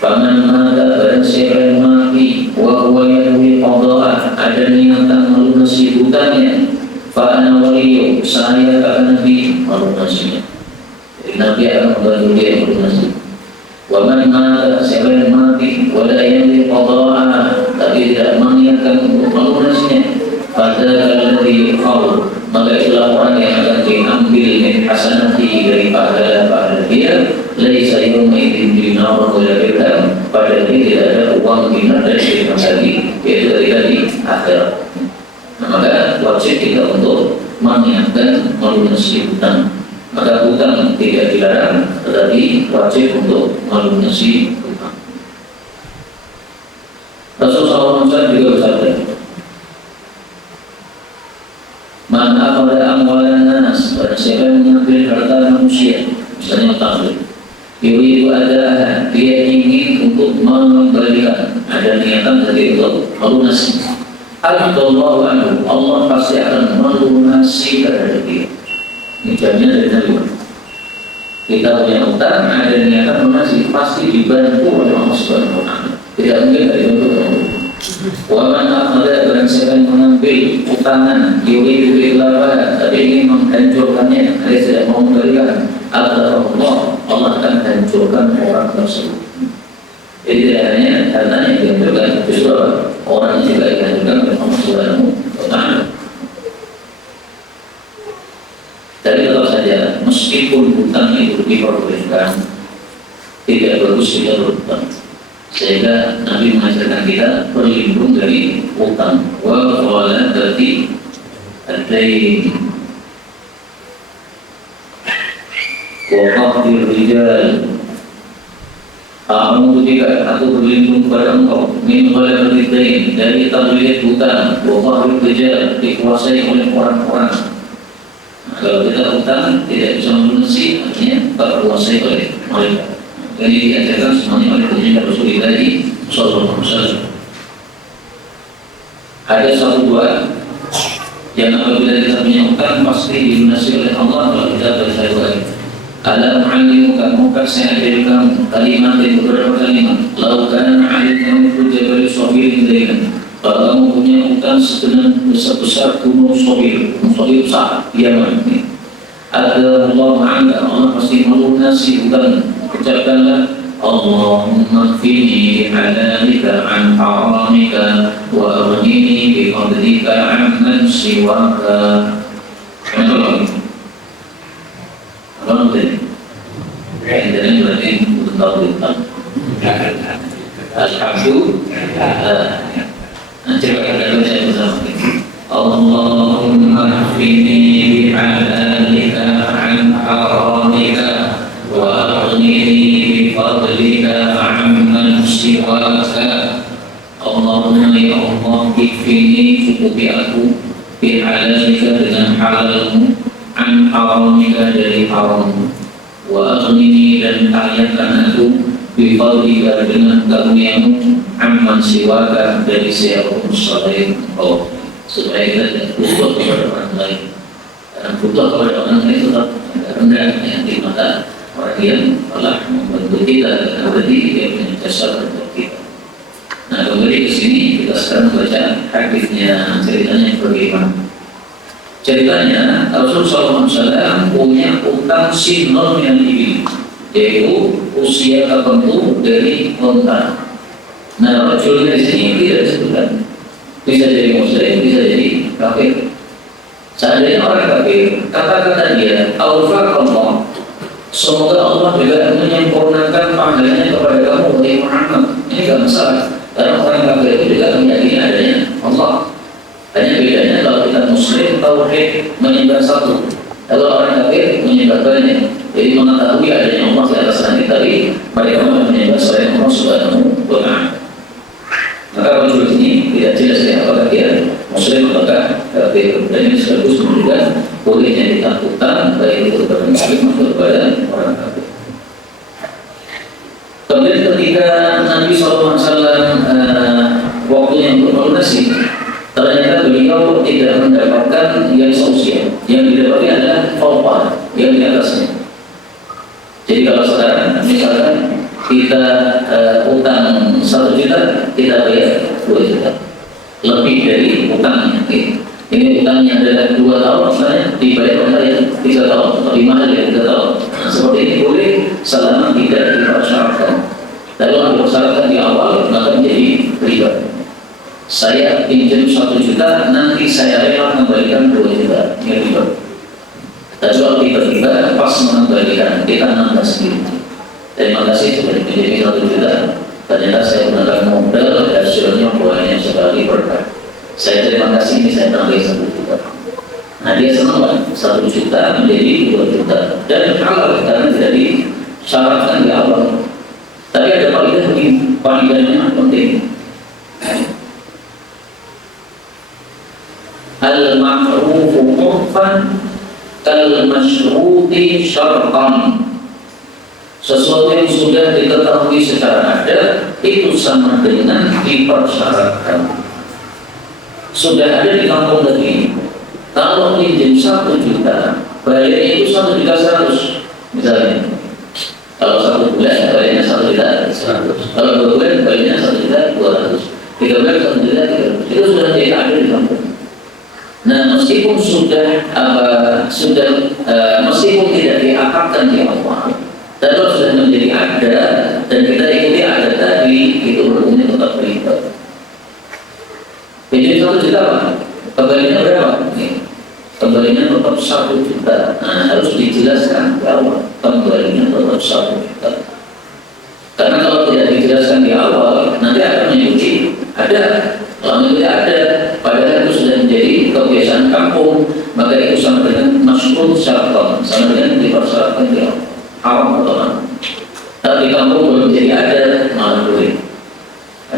Faman mata, barang siapa yang mati, wa huwa yanwi qada'ah, ada niatan melunasi hutangnya, fa ana waliyu, saya akan Nabi melunasinya. Jadi Nabi akan membantu dia melunasi. Waman mata siapa yang mati wala yang qada'a tapi tidak mengingatkan untuk melunasinya, pada alladhi qaul maka itulah orang yang akan diambil min hasanati dari pahala dia, laisa yawma idzin dinar wala dirham, pada ini tidak ada uang dinar dan dirham lagi, yaitu ketika di akhirat. Maka wajib kita untuk mengingatkan melunasi hutang. Maka hutang tidak dilarang, tetapi wajib untuk melunasi hutang. Rasulullah SAW juga bersabda, "Man akhadha amwalan nas," pada siapa yang mengambil harta manusia, misalnya hutang, yuridu adaha, dia ingin untuk mengembalikan, ada niatan dari untuk melunasi. Allahu anhu, Allah pasti akan melunasi dari dia. Ini jaminan dari Nabi. Kita punya utang, ada niatan melunasi, pasti dibantu oleh Allah Subhanahu wa Ta'ala. Tidak mungkin dari untuk wa man akhadha, barang siapa yang mengambil utangan yuridu itlafah, tapi ingin menghancurkannya, dia tidak mau mengembalikan, Allah akan hancurkan orang tersebut. Jadi tidak hanya hartanya yang dihancurkan, justru orang juga dihancurkan oleh Allah Subhanahu wa Ta'ala. Tapi tetap saja, meskipun hutang itu diperbolehkan, tidak bagus kita berhutang. Sehingga Nabi mengajarkan kita berlindung dari hutang. Wa qala tadi ad-dain wa qahdir rijal. Aku berlindung kepada engkau min qala ad-dain, dari taklid hutang, wa qahdir rijal, dikuasai oleh orang-orang. Kalau kita hutang tidak bisa melunasi, artinya terkuasai oleh mereka. Jadi diajarkan semuanya oleh Nabi Rasulullah Sallallahu Alaihi Wasallam. Ada satu dua yang apabila kita punya hutang pasti dilunasi oleh Allah kalau kita baca doa. Alam alimu kamu saya ajari kamu kalimat yang beberapa kalimat. Laukan alim kamu berjabal sobirin dengan. Kalau kamu punya hutang sebesar gunung Sobir besar, Yaman ini. Ada Allah pasti melunasi hutang. Ucapkanlah Allahumma kfini halalika an haramika wa aghnini bi fadlika amman siwaka. Apa itu? Ini berarti untuk hutang. Alhamdulillah. Coba kita baca bersama. Allahumma kfini bi halalika an haramika wa aghnini bi fadlika amman siwaka. Allahumma ya Allah, ikfini, cukupi aku, bi halalika, dengan halalmu, an haramika, dari harammu, wa aghnini, dan kayakan aku, bi fadlika, dengan karuniamu, amman siwaka, dari siapapun selain engkau. Supaya kita tidak butuh kepada orang lain. Karena butuh kepada orang lain itu tetap rendah di mata orang yang telah membantu kita, dan berarti dia punya jasa untuk kita. Nah, kembali ke sini kita sekarang baca hadisnya, ceritanya bagaimana. Ceritanya Rasulullah SAW punya utang sinol yang ibil, yaitu usia tertentu dari unta. Nah, Rasulullah di sini tidak disebutkan. Bisa jadi muslim, bisa jadi kafir. Seandainya orang kafir, kata-kata dia, Allah, semoga Allah juga menyempurnakan pahalanya kepada kamu, wahai Muhammad. Ini tidak masalah, karena orang kafir itu juga meyakini adanya Allah. Hanya bedanya kalau kita muslim, tauhid menyembah satu. Kalau orang kafir menyembah banyak. Jadi mengetahui adanya Allah di atas langit, tapi mereka menyembah selain Allah Subhanahu wa Ta'ala. Maka Rasul ini tidak jelas ya apakah dia muslim apakah kafir. Dan ini sekaligus menunjukkan bolehnya ditakutkan baik itu kepada muslim atau kepada orang kafir. Kemudian ketika Nabi SAW waktunya untuk melunasi, ternyata beliau tidak mendapatkan yang seusia. Yang didapatkan adalah fauqah, yang di atasnya. Jadi kalau sekarang misalkan kita utang 1 juta, kita bayar 2 juta, lebih dari utangnya. Ini utangnya adalah 2 tahun, misalnya dibayar oleh 3 tahun, 5 hari 3 tahun. Nah, seperti ini boleh selama tidak dipersyaratkan. Kalau dipersyaratkan di awal maka menjadi riba. Saya pinjam 1 juta, nanti saya rela mengembalikan 2 juta, ini riba. Tapi kalau tiba-tiba pas mengembalikan kita nambah sedikit. Terima kasih sudah dipinjami 1 juta. Ternyata saya gunakan modal hasilnya banyak sekali berkah. Saya terima kasih, ini saya tambah 1 juta. Nah dia senang kan, 1 juta menjadi 2 juta. Dan halal karena tidak disyaratkan di awal. Tapi ada faedah begini, faedahnya penting. Al-ma'rufu urfan kal-masyruti syartan. Sesuatu yang sudah diketahui secara adat itu sama dengan dipersyaratkan. Sudah ada di kampung negeri. Kalau pinjam 1 juta, bayarnya itu 1 juta 100 misalnya. Kalau 1 bulan bayarnya 1 juta 100. Kalau 2 bulan bayarnya 1 juta 200. 3 bulan 1 juta 300. Itu sudah ada di kampung. Nah, meskipun meskipun tidak diakadkan di awal, tapi kalau sudah menjadi ada dan kita ikuti ada tadi, itu hukumnya tetap riba. Pinjam 1 juta Pak, kembalinya berapa? Kembalinya tetap 1 juta. Nah, harus dijelaskan di awal, kembalinya tetap 1 juta. Karena kalau tidak dijelaskan di awal, nanti akan mengikuti ada. Kalau tidak ada, padahal itu sudah menjadi kebiasaan kampung, maka itu sama dengan masyrut syaratan, sama dengan dipersyaratkan di awal. Haram atau haram. Tapi kampung belum jadi ada, malah boleh.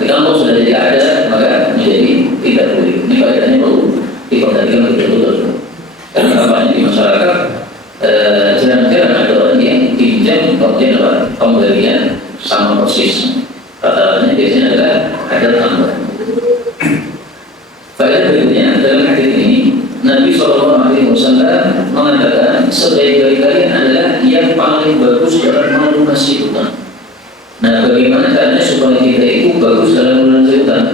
Di kampung sudah jadi ada, maka menjadi tidak boleh. Ini faedahnya perlu diperhatikan betul-betul. Karena kampanye di masyarakat jarang-jarang ada orang yang pinjam kemudian pembelian sama persis. Rata-ratanya biasanya adalah ada tambahan. Faedah berikutnya dalam hadis ini, Nabi SAW mengatakan sebaik-baik kalian adalah yang paling bagus dalam melunasi hutang. Nah, bagaimana caranya supaya kita itu bagus dalam melunasi hutang?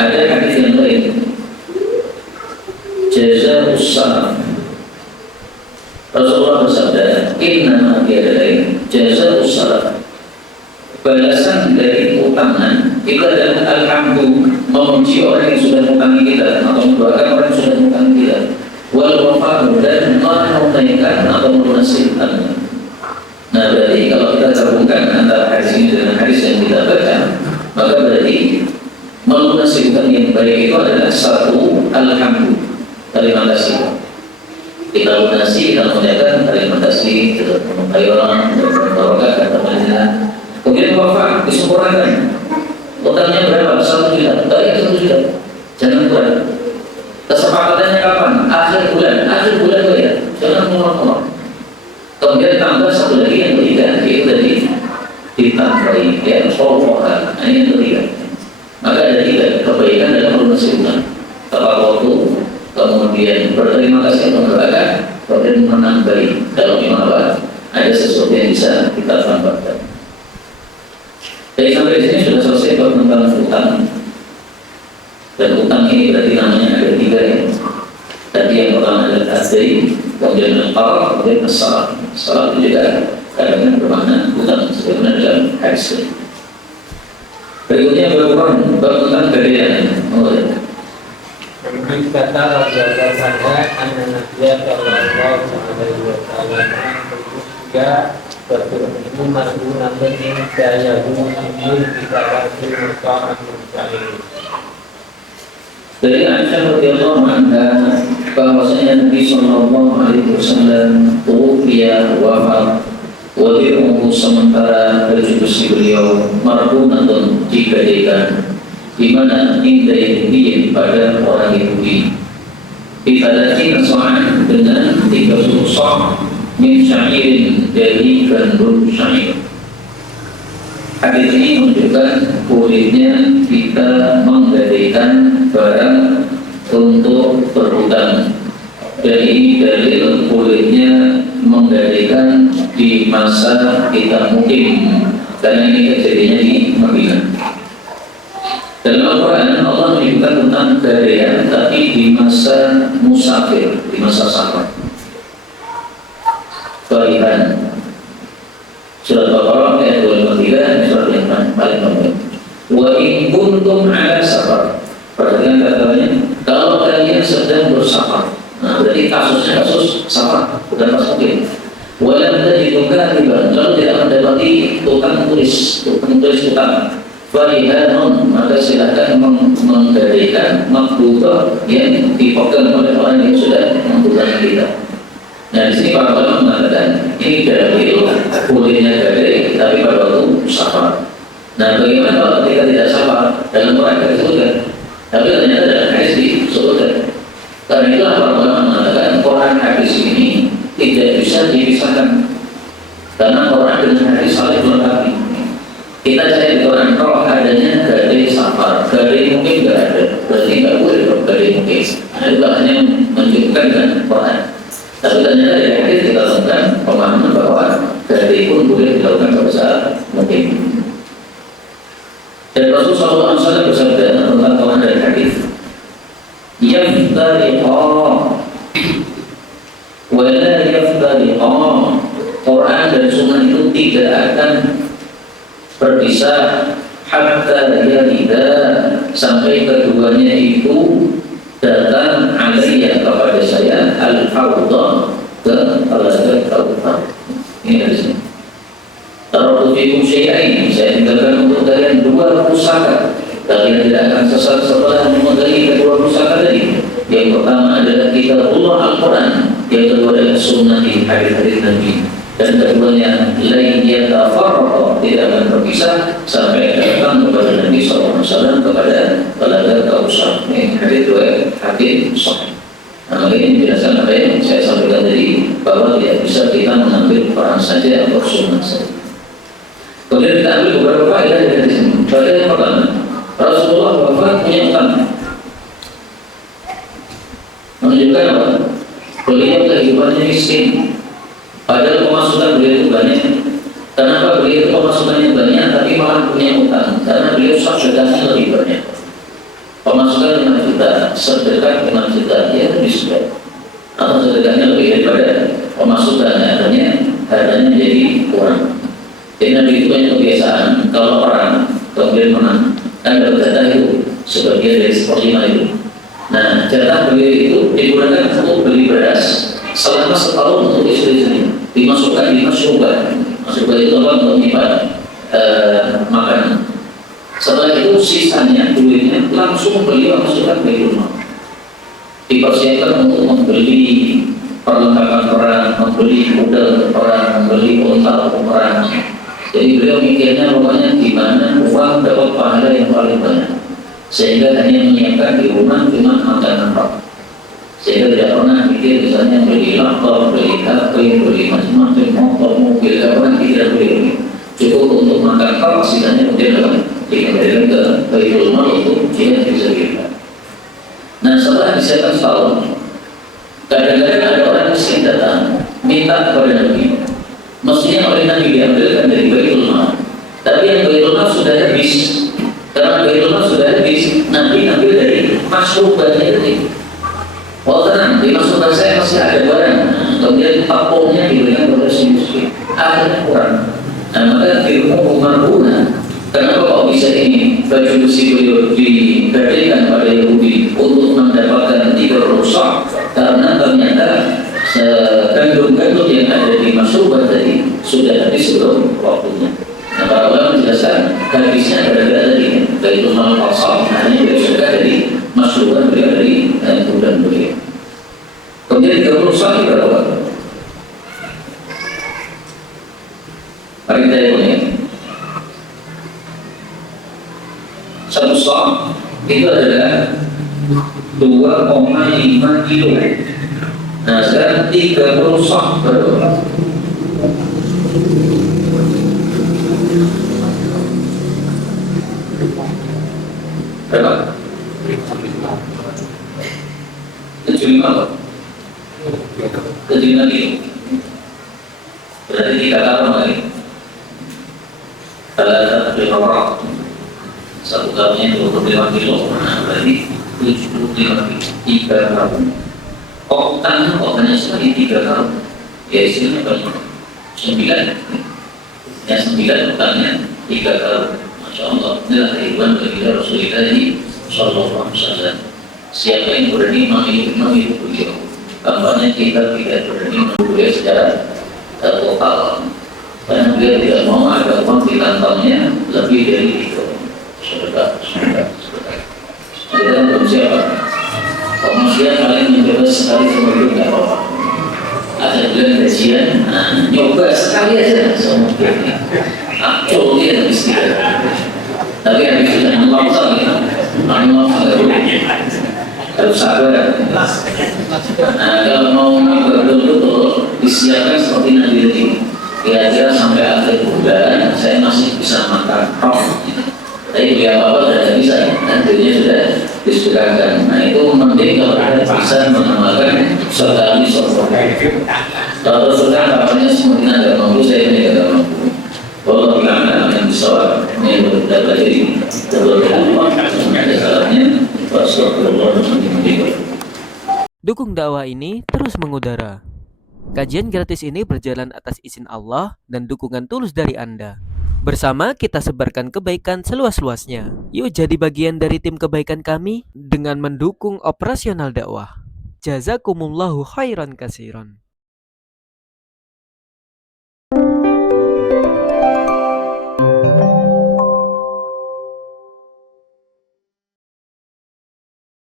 Ada hadis yang lain. Jazaa'us salam. Rasulullah bersabda, "Inna ma yadai jazaa'us salam." Balasan dari utangan itu adalah alhamdulillah, memuji orang yang sudah mengutangi kita atau mendoakan orang yang sudah mengutangi kita, wal wafa'u, dan menunaikan atau melunasi hutangnya. Nah, berarti kalau kita gabungkan antara hadis ini dengan hadis yang kita baca, maka berarti melunasi hutang yang baik itu adalah satu alhamdulillah, terima kasih. Kita lunasi, kita menunaikan terima kasih, kita menunaikan orang, kita mendoakan, kita menunaikan. Kemudian wafat, disempurnakan. Utangnya berapa? 1 juta. Bayar 1 juta. Jangan kurang. Kesepakatannya kapan? Akhir bulan bayar. Jangan molor-molor. Kemudian tambah satu lagi yang ketiga, yaitu tadi ditambahi, ya, sofokan. Nah, ini yang ketiga. Maka ada 3 kebaikan dalam melunasi utang. Tepat waktu, kemudian berterima kasih mendoakan, kemudian menambahi. Kalau memang ada sesuatu yang bisa kita tambahkan. Jadi sampai di sini sudah selesai tentang utang. Dan utang ini berarti namanya ada 3 ya. Tadi yang pertama adalah adai, kemudian al-qarah, kemudian as-salam. Salam itu juga kadang-kadang bermakna utang sebagaimana dalam hadis ini. Berikutnya berutang gadaian. Kemudian kata Rasulullah SAW, An-Nabiya Sallallahu Alaihi Wasallam juga berfirman, "Marhuna min dayahu min kita wajib musta'an musta'in." Dari Aisyah radhiyallahu anha bahwasanya Nabi sallallahu alaihi wasallam tuwfiya wafat wa bi'uhu, sementara baju besi beliau marhunatun digadaikan, di mana indah Yahudi pada orang Yahudi. Ditadaki nasa'an dengan 30 sa' min sya'irin, dari gandum syair. Hadis ini menunjukkan bolehnya kita menggadaikan barang untuk berhutang. Dan ini dalil bolehnya menggadaikan di masa kita mukim, karena ini kejadiannya di Madinah. Dalam Al-Quran Allah menyebutkan tentang gadaian, tapi di masa musafir, di masa safar. Balikan kuntum ala safar. Perhatikan katanya, kalau kalian sedang bersafar. Nah, berarti kasusnya kasus safar, bukan pas mungkin. Walam tajidu katiban, kalau tidak mendapati tukang tulis utang. Farihanun, maka silakan menggadaikan makbubah yang dipegang oleh orang yang sudah membutuhkan kita. Nah, di sini para ulama mengatakan ini dalil bolehnya gadai, tapi pada waktu safar. Nah, bagaimana kalau ketika tidak safar dalam Quran tidak disebutkan, tapi ternyata dalam hadis disebutkan. Karena itulah para ulama mengatakan Quran hadis ini tidak bisa dipisahkan, karena Quran dengan hadis saling melengkapi. Kita cari di Quran kalau adanya gadai safar, gadai mungkin tidak ada, berarti nggak boleh dong gadai mungkin. Nah, itu hanya menunjukkan dengan Quran. Tapi ternyata dari hadis kita temukan pemahaman bahwa gadai pun boleh dilakukan pada saat mungkin. Dan Rasulullah SAW bersabda tentang Quran dari hadis, yaftariqa wala yaftariqa. Quran dan Sunnah itu tidak akan berpisah hatta yarida, sampai keduanya itu datang alaiya kepada saya al-fawdah, ke telaga taubat. Ini dari sini. Taruh fikum syai'ain, saya tinggalkan untuk kalian dua pusaka. Kalian tidak akan sesat setelah memegang kedua pusaka tadi. Yang pertama adalah kitabullah Al-Quran, yang kedua adalah sunnah di hadis-hadis Nabi. Dan keduanya lain yatafarraqa, tidak akan berpisah sampai datang kepada Nabi SAW kepada telaga Kausar. Ini hadis dua hadis sahih. Nah, ini menjelaskan apa yang saya sampaikan tadi, bahwa tidak bisa kita mengambil Quran saja atau sunnah saja. Kemudian kita ambil beberapa faedah dari sini. Faedah yang pertama, Rasulullah wafat punya utang. Menunjukkan apa? Beliau kehidupannya miskin. Padahal pemasukan beliau itu banyak. Kenapa beliau itu pemasukannya banyak tapi malah punya utang? Karena beliau sedekahnya lebih banyak. Pemasukan 5 juta, sedekah 5 juta, ya lebih sudah. Atau sedekahnya lebih daripada pemasukan, harganya menjadi kurang. Jadi Nabi itu banyak kebiasaan, kalau perang, kemudian menang, kan dapat jatah itu sebagian dari seperlima itu. Nah, jatah beliau itu digunakan untuk beli beras selama setahun untuk istri-istri, dimasukkan di masyubah. Masyubah itu apa? Untuk menyimpan makanan. Setelah itu sisanya duitnya langsung beliau masukkan ke rumah, dipersiapkan untuk membeli perlengkapan perang, membeli kuda perang, membeli unta perang. Jadi beliau mikirnya pokoknya gimana uang dapat pahala yang paling banyak, sehingga hanya menyiapkan di rumah cuma makanan perang. Sehingga tidak pernah mikir misalnya beli laptop, beli HP, beli macam-macam motor, mobil, tidak pernah tidak beli. Cukup untuk makan perang, sisanya kemudian dikembalikan ke Baitul Mal untuk jihad fisabilillah. Nah, setelah disiapkan setahun, kadang-kadang ada orang miskin datang minta kepada Nabi. Mestinya oleh Nabi diambilkan dari Baitul Mal, tapi yang Baitul Mal sudah habis. Karena Baitul Mal sudah habis, Nabi ambil dari masrubannya tadi. Oh tenang, di masruban saya masih ada barang. Kemudian tepungnya diberikan kepada si miskin, akhirnya kurang. Nah, maka ilmu marbuna. Kenapa kok bisa ini baju besi beliau diberikan pada Yahudi untuk mendapatkan 3 rusak? Karena ternyata gandum-gandum yang ada di masruban tadi sudah habis sebelum waktunya. Nah, para ulama menjelaskan habisnya gara-gara tadi Baitul Mal kosong, hanya beliau sudah dari masruban beliau dari gudang beliau. Kemudian 3 rusak berapa? Mari kita lihat. Satu sak itu adalah 2,5 kilo. Nah, sekarang 30 sak berapa? Berapa? 75 apa? 75 kilo. Berarti 3 karung lagi. Kalau 5 orang, satu karungnya 25 kilo, nah berarti 75 kilo, 3 karung. Kok utangnya kok hanya sekali 3 karung? Ya istilahnya banyak, 9. Ya 9 utangnya 3 karung, Masya Allah. inilah kehidupan bagi Rasulullah Sallallahu Alaihi Wasallam. Siapa yang berani mengikuti beliau, kampanye kita tidak berani mengikuti secara total, karena dia tidak mau ada uang di kantongnya lebih dari itu. Sedekah. Kita untuk siapa? Manusia paling mencoba sekali sebelum nggak apa-apa. Ada bulan gajian, nyoba sekali aja semua ini. Akcul dia habis itu. Tapi habis itu Allah ya, harus sabar. Kalau mau betul-betul disiapkan seperti nanti tadi, kira-kira sampai akhir bulan saya masih bisa makan tok. Tapi biar apa sudah bisa, nantinya sudah disediakan. Nah itu penting kalau ada bisa mengamalkan sekali seperti itu. Kalau sudah kapannya semakin agak mampu, saya ini agak mampu. Kalau bagaimana yang bisa ini berbeda lagi, ada salahnya. Dukung dakwah ini terus mengudara. Kajian gratis ini berjalan atas izin Allah dan dukungan tulus dari Anda. Bersama kita sebarkan kebaikan seluas-luasnya. Yuk jadi bagian dari tim kebaikan kami dengan mendukung operasional dakwah. Jazakumullahu khairan katsiran.